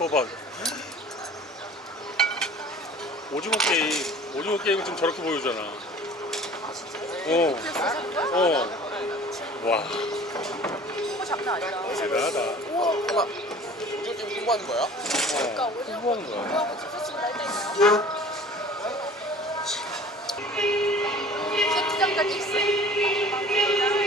어? 봐. 오징어 게임. 오징어 게임은 좀 저렇게 보여주잖아. 아, 진짜? 어. 그래서 사는 거야? 어. 와, 그거 장난 아니다. 대단하다. 오, 설마 오징어 게임 홍보하는 거야? 그러니까 어, 오징어 홍보하는 거야. 있나요? 세트장까지 있어.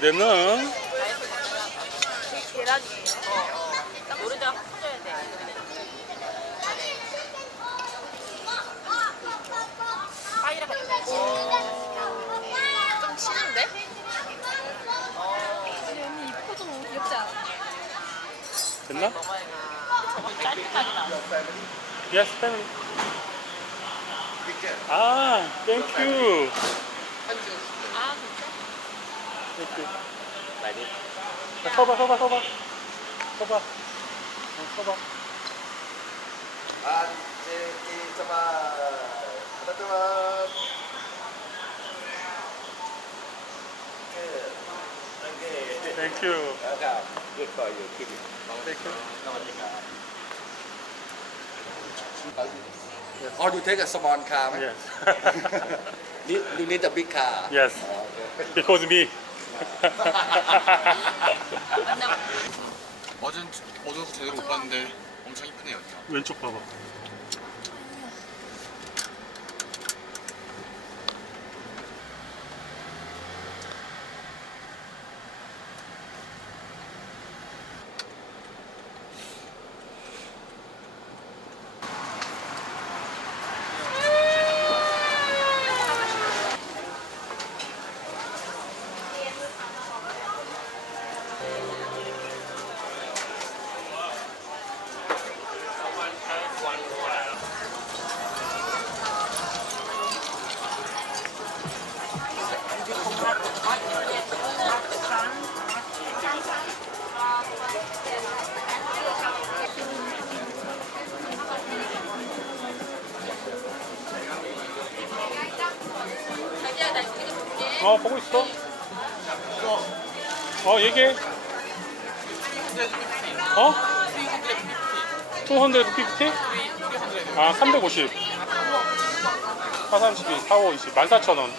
잘라야 되나? 딱 돼. 파이랑 같이. 좀 치는데? 언니 너무 귀엽지 않아? 됐나? 저건 짧게까지 나와. Yes, family. 아, thank you. Thank you. 많이. 자, 서봐, 서봐, 서봐. 서봐. 어, 서봐. 안제이 자마. 하나만. 오케이. Thank you. 자, good for you. Keep it. Thank you. Or you take a small car. Yes. You you need a big car. yes. 어, okay. Because me. 어제는 어두워서 제대로 못 봤는데 엄청 이쁘네요. 왼쪽 봐봐. 어, 보고 있어. 어, 얘기해. 어? 250? 아, 350. 432, 4520, 14,000원.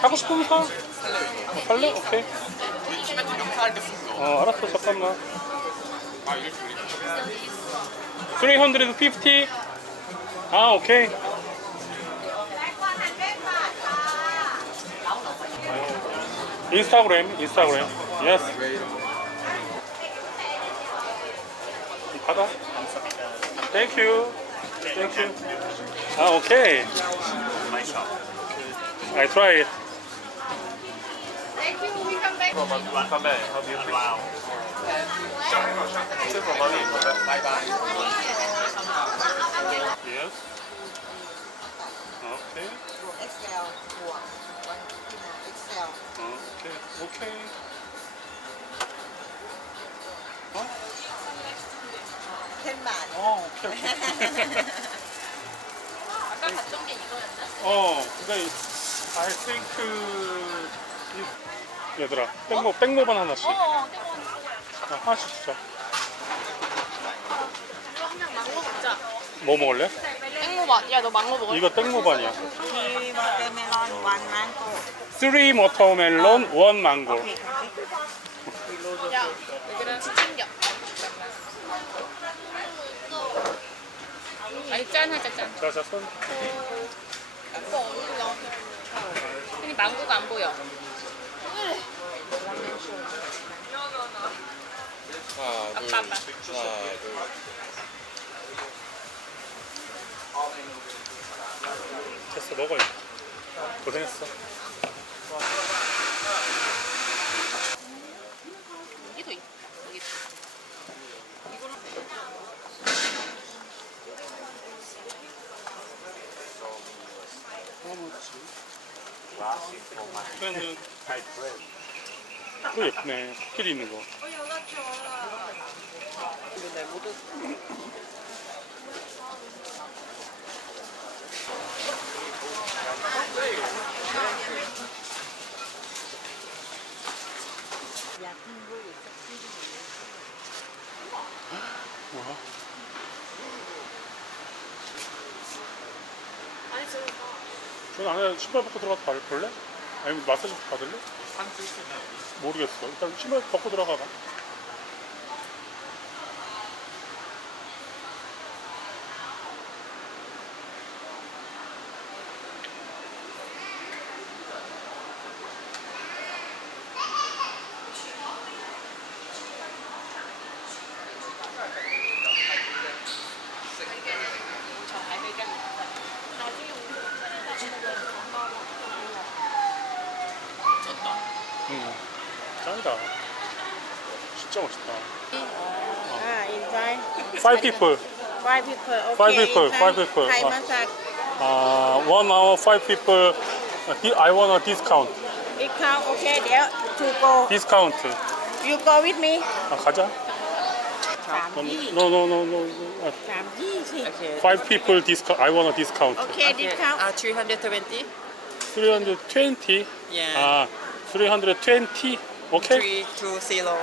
사고 싶으면 사. 어, 살래? 오케이. 어, 알았어. 잠깐만. 아 이렇게 우리 350? 아, 오케이. 인스타그램, 인스타그램. 예스. 받아. 땡큐. 땡큐. 아, 오케이. I try it. Yes. Okay. XL Okay. Okay. 어? bản 어, 오케이, 오케이. 아까 봤던 게 이거였나? 어, 근데 I think 이- 얘들아, 백모 백모반 하나씩. 어, 어. 어, 하나씩 주자. 이거 한명 망고 먹자. 뭐 먹을래? 땡모반. 야, 너 망고 먹어? 이거 땡모반이야. Three watermelon one mango Three watermelon, one mango. Okay, okay. 야, 김치 챙겨. 아니 짠 하자 짠. 자, 자, 손. 오빠 얼굴 나한테. 근데 망고가 안 보여. 하나, 둘, 아빠 아빠. 하나, 둘. 됐어, 먹어. 이제. 고생했어. 여기도 있. 여기. 이거는 이거 예쁘네. 코끼리 있는 거. 뭐야? 아니, 지금 전 안에 신발 벗고 들어가서 봐- 볼래? 아니면 마사지 받을래? 모르겠어. 일단 신발 벗고 들어가 봐. 진짜 멋있다. Ah, inside. Five people. Five people. Okay. Five people, Thai- five people. Thai Ah. massage. Uh, one hour, five people. Uh, di- I want a discount. Discount. Okay. There to go. Discount. You go with me. 아, 가자. สามยี่ No, no, no, no. no. Uh, สามยี่สิ five people discount. I want a discount. Okay. Discount. Uh, 320. 320. Yeah. 아, 320. Okay. 320.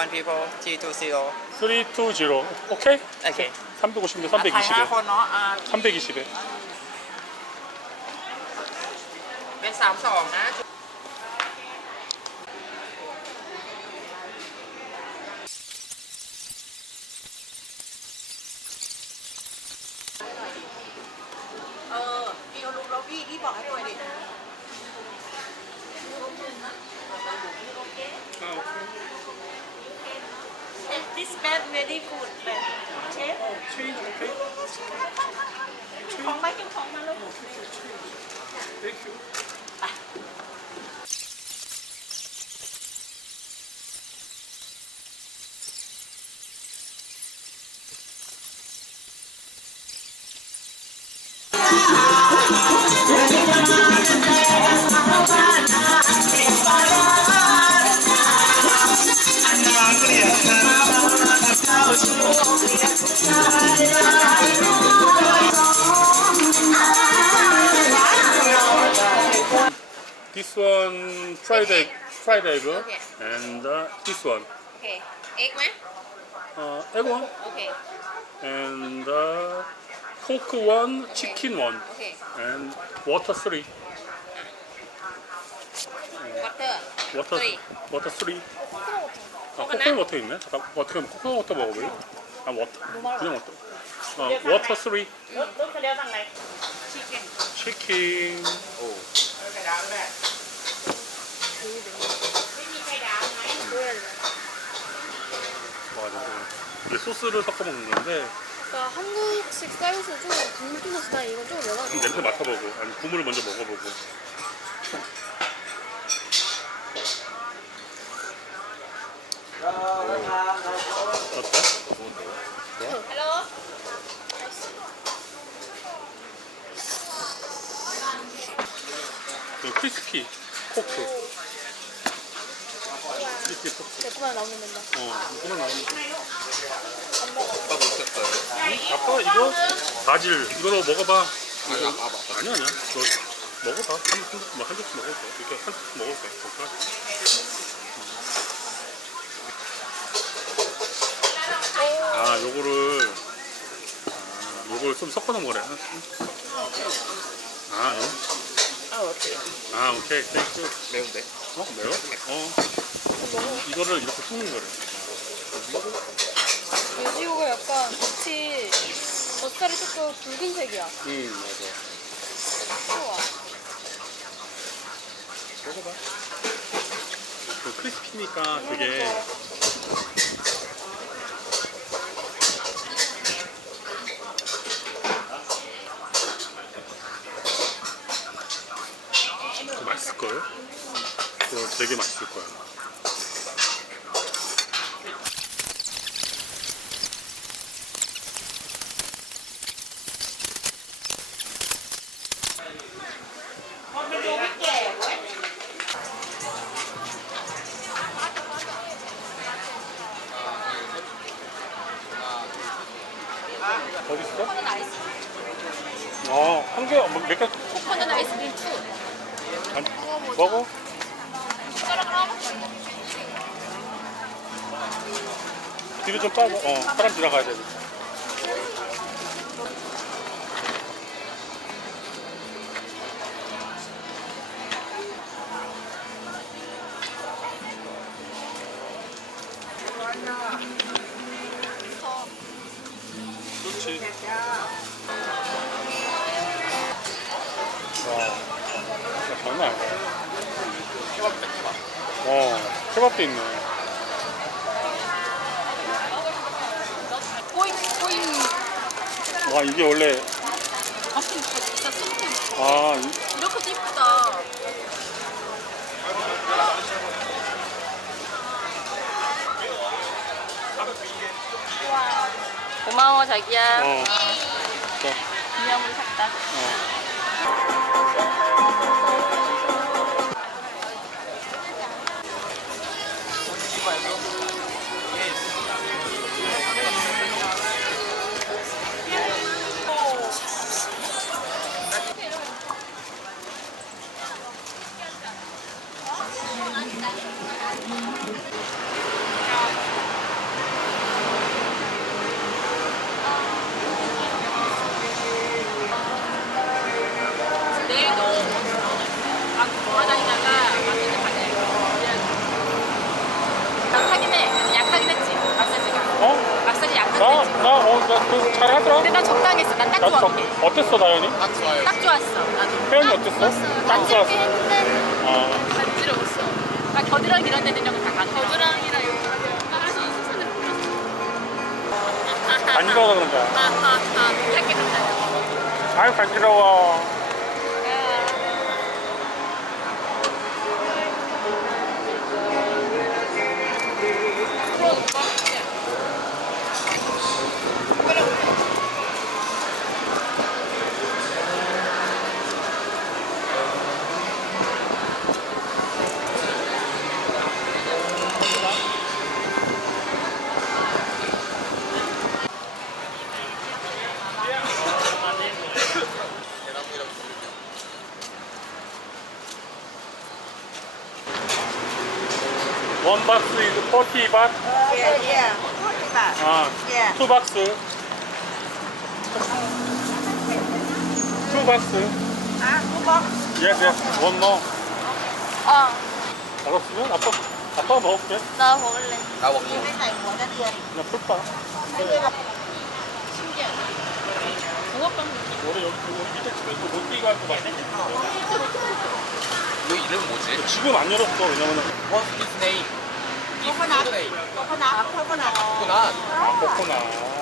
One people. 320. 320. 오케이? Okay. 350에 ถ่ายห้า 320에. คนเนาะอ่า 320에. เป็นสามสองนะ This bed very good bed chef ของไม่กินของมาลูก This one fried egg, fried egg, Okay. and uh, this one, โอเค เอ็กไหม uh, egg one, โอเค and uh, pork one, chicken one, โอเค and water three, วอเตอร์ water, Three. water three. 아, 코코넛? 코코넛 워터 있네. 잠깐, 어떻게 하면 코코넛 워터 먹어볼래? 아, 워터, 그냥 워터. 어, 워터 three, รถรถเขาเดียวสั่งอะไร chicken. ไม่ 이제 소스를 섞어 먹는 건데. 그러니까 한국식 쌀국수도 국물 뚫는 스타일 이건 조금 여러 좀 냄새 맡아보고 아니 국물을 먼저 먹어보고. 어때? 그 크리스피 포크. 대꾸만 나오면 된다. 어, 그만 나오는 거. 아빠 못했어요. 아빠 이거 바질 이거 먹어봐. 아니, 아빠, 아빠. 아니야 아니야. 너 먹어봐. 한, 한, 뭐, 한 접시 먹어도 돼. 이렇게 한 접시 먹어도 돼. 걱정하지 마. 아, 요거를 아, 요걸 좀 섞어 놓은 거래. 아, 요? 아, 오케이. 땡큐. 매운데? 어, 매워? 어. 이거를 이렇게 푸는 거를. 돼지고가 약간 겉이 겉살이 조금 붉은색이야. 응 맞아. 좋아. 먹어봐. 그 크리스피니까 되게 그거 맛있을 거예요? 그거 되게 맛있을 거야. 뒤로 좀 빠져. 어, 사람 지나가야 돼. 그렇지. 와, 장난 아니다. 어, 케밥도 있네. 와, 이게 원래, 아, 진짜 simple. 아, 이- 이렇게 이쁘다. 고마워 자기야. 어. 기념으로 샀다. 내 나. 나, 어, 나, 그, 잘 하더라. 근데 난 적당했어. 난딱 나. 저, 어땠어, 나연이? 딱 좋아요. 딱 좋았어. 나도. 표현이 어땠어? 딱 만질게 좋았어. 했는데 아, 간지러웠어. 나 겨드랑이 이런 데는 다 가더라. 겨드랑이랑 여기 그래서 이 수선을 몰랐어. 간지러워서 그런 거야. 하하하. 할게 같아요. 아유, 간지러워. 원 박스 is 40 baht. Yeah, yeah. 아, Yeah. 투 박스. 투 박스. 아, 그거 Yes, yes. One more. 아, 알았으면 아빠, 아빠가 먹을게. 나 먹을래. 다 먹고. ไม่ใส่หัวนักเรียน 그냥 풀빵. 신기하다. 붕어빵 느낌. 원래 여기, 여기 밑에 집에서 못 뛰고 할거 많이 이거 이름 뭐지? 지금 안 열었어. 왜냐면은, What's his name? 코코넛. 코코넛. 코코넛. 코코넛. 아, 코코넛.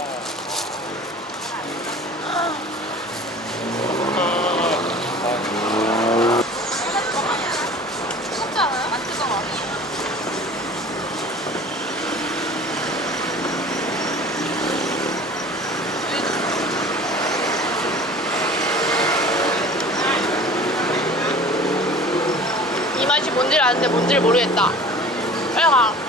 이 맛이 뭔지를 아는데 뭔지를 모르겠다. 빨리 가.